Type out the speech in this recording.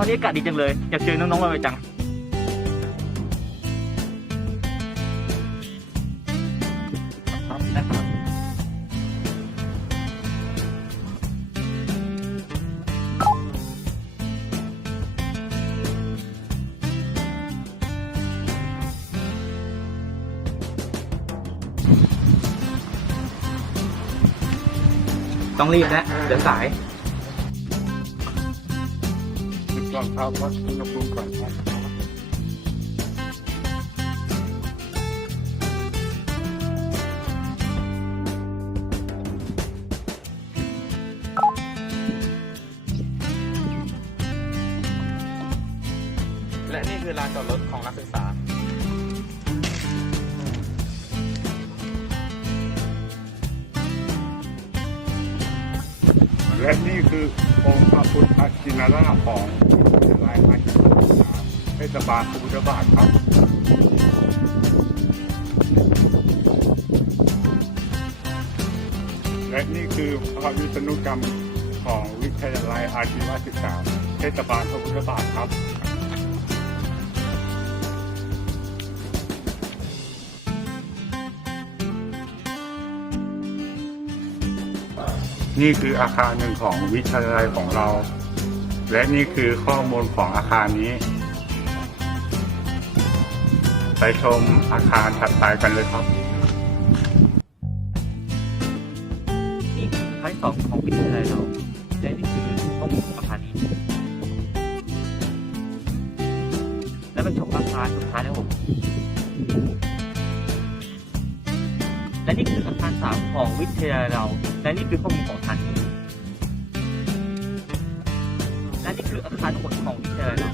ช้านี้อากาศดีจังเลย อยากเจอน้องๆเลยจังครับนะครับต้องรีบนะ เดี๋ยวสาย จุดก่อนครับวัดอุณหภูมิก่อนครับและนี่คือลานจอดรถของนักศึกษา และนี่คือองค์พระพุทธชินราชของลายมาจากเทศบาลพุทธบาทครับและนี่คือพระวิษณุกรรมของวิทยาลัยอาชีวศึกษาเทศบาลพระพุทธบาทครับ นี่คืออาคารหนึ่งของวิทยาลัยของเรา และนี่คือข้อมูลของอาคารนี้ ไปชมอาคารถัดไปกันเลยครับนี่คือท้ายสองของวิทยาลัยเราและนี่คือห้องของอาคารนี้ แล้วเป็นชมอาคารสุดท้ายนะครับผม และนี่คืออาคารสามของวิทยาลัยเรา และนี่คือข้อมูลของอาคารนี้และนี่คืออาคารทั้งหมดของวิทยาลัยเรา